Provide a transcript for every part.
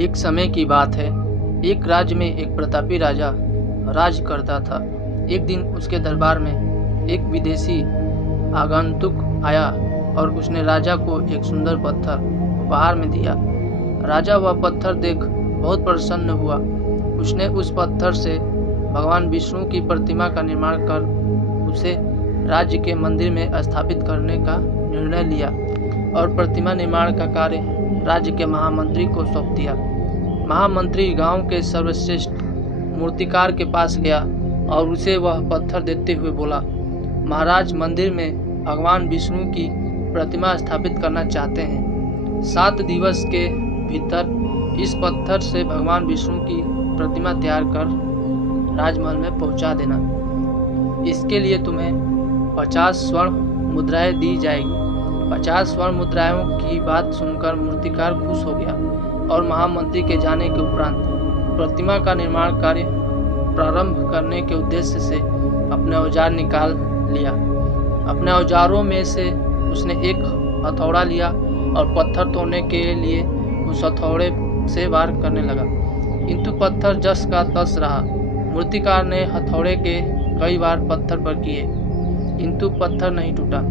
एक समय की बात है। एक राज्य में एक प्रतापी राजा राज करता था। एक दिन उसके दरबार में एक विदेशी आगंतुक आया और उसने राजा को एक सुंदर पत्थर उपहार में दिया। राजा वह पत्थर देख बहुत प्रसन्न हुआ। उसने उस पत्थर से भगवान विष्णु की प्रतिमा का निर्माण कर उसे राज्य के मंदिर में स्थापित करने का निर्णय लिया और प्रतिमा निर्माण का कार्य राज्य के महामंत्री को सौंप दिया। महामंत्री गांव के सर्वश्रेष्ठ मूर्तिकार के पास गया और उसे वह पत्थर देते हुए बोला, महाराज, मंदिर में भगवान विष्णु की प्रतिमा स्थापित करना चाहते हैं। 7 दिवस के भीतर इस पत्थर से भगवान विष्णु की प्रतिमा तैयार कर राजमहल में पहुंचा देना। इसके लिए तुम्हें 50 स्वर्ण मुद्राएं दी जाएगी। 50 स्वर्ण मुद्राओं की बात सुनकर मूर्तिकार खुश हो गया और महामंत्री के जाने के उपरांत प्रतिमा का निर्माण कार्य प्रारंभ करने के उद्देश्य से अपने औजार निकाल लिया। अपने औजारों में से उसने एक हथौड़ा लिया और पत्थर तोड़ने के लिए उस हथौड़े से वार करने लगा, किंतु पत्थर जस का तस रहा। मूर्तिकार ने हथौड़े के कई बार पत्थर पर किए, किंतु पत्थर नहीं टूटा।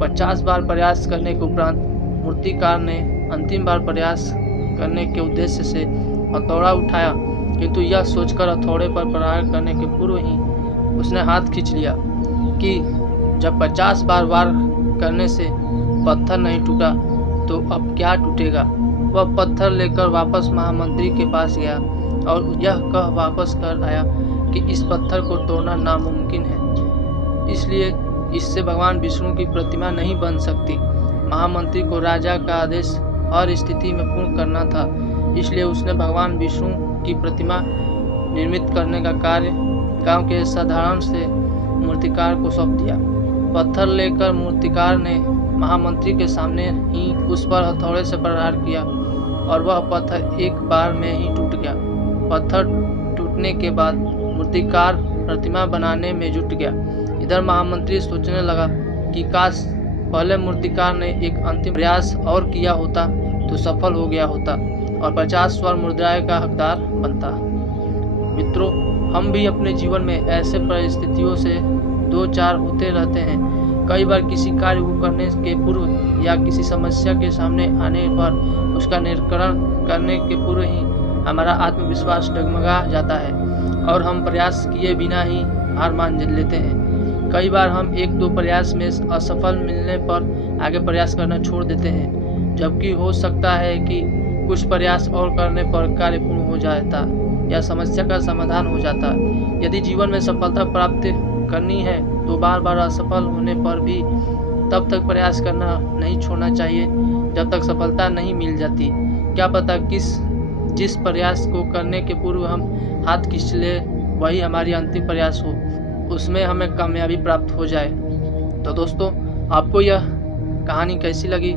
50 बार प्रयास करने के उपरांत मूर्तिकार ने अंतिम बार प्रयास करने के उद्देश्य से हथौड़ा उठाया, किंतु यह सोचकर हथौड़े पर प्रहार करने के पूर्व ही उसने हाथ खींच लिया कि जब 50 बार वार करने से पत्थर नहीं टूटा तो अब क्या टूटेगा। वह पत्थर लेकर वापस महामंत्री के पास गया और यह कह वापस कर आया कि इस पत्थर को तोड़ना नामुमकिन है, इसलिए इससे भगवान विष्णु की प्रतिमा नहीं बन सकती। महामंत्री को राजा का आदेश हर स्थिति में पूर्ण करना था, इसलिए उसने भगवान विष्णु की प्रतिमा निर्मित करने का कार्य गांव के साधारण से मूर्तिकार को सौंप दिया। पत्थर लेकर मूर्तिकार ने महामंत्री के सामने ही उस पर हथौड़े से प्रहार किया और वह पत्थर एक बार में ही टूट गया। पत्थर टूटने के बाद मूर्तिकार प्रतिमा बनाने में जुट गया। इधर महामंत्री सोचने लगा कि काश पहले मूर्तिकार ने एक अंतिम प्रयास और किया होता तो सफल हो गया होता और 50 स्वर्ण मुद्राएं का हकदार बनता। मित्रों, हम भी अपने जीवन में ऐसे परिस्थितियों से 2-4 होते रहते हैं। कई बार किसी कार्य को करने के पूर्व या किसी समस्या के सामने आने पर उसका निराकरण करने के पूर्व ही हमारा आत्मविश्वास डगमगा जाता है और हम प्रयास किए बिना ही हार मान लेते हैं। कई बार हम 1-2 प्रयास में असफल मिलने पर आगे प्रयास करना छोड़ देते हैं, जबकि हो सकता है कि कुछ प्रयास और करने पर कार्य पूर्ण हो जाता या समस्या का समाधान हो जाता। यदि जीवन में सफलता प्राप्त करनी है तो बार बार असफल होने पर भी तब तक प्रयास करना नहीं छोड़ना चाहिए जब तक सफलता नहीं मिल जाती। क्या पता जिस प्रयास को करने के पूर्व हम हाथ खींच ले वही हमारी अंतिम प्रयास हो, उसमें हमें कामयाबी प्राप्त हो जाए। तो दोस्तों, आपको यह कहानी कैसी लगी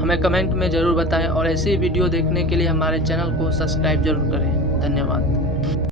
हमें कमेंट में ज़रूर बताएं और ऐसी वीडियो देखने के लिए हमारे चैनल को सब्सक्राइब जरूर करें। धन्यवाद।